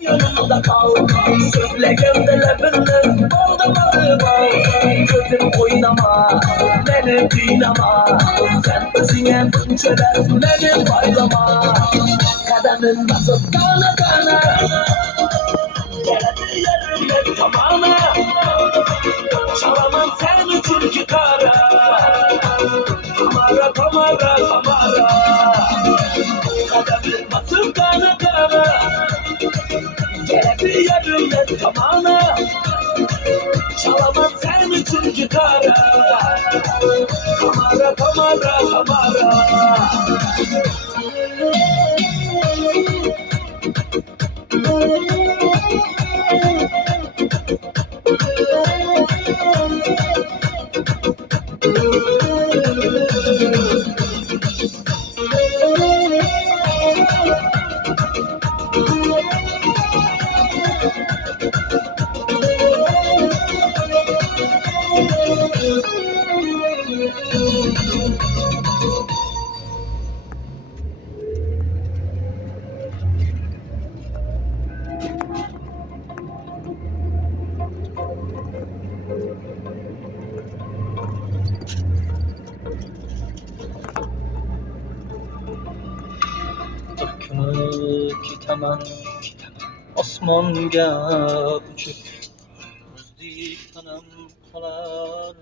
Yanımda kal, sözlegimde lebinle bağlamadı bağ. Gözüm oynama, beni dinama. Sen özüne bunçeler, beni baylama. Kademin basıp kana kana, geledi yerimde tamamı. Çalamam seni çünkü kara. Kamara kamara kamara, kademin basıp kana kana. Geledi yerimde tamamı. Çalamam sen için gitara. Kamara kamara kamara. Kuni ketaman osmonga uchib, muzdek tanam qolar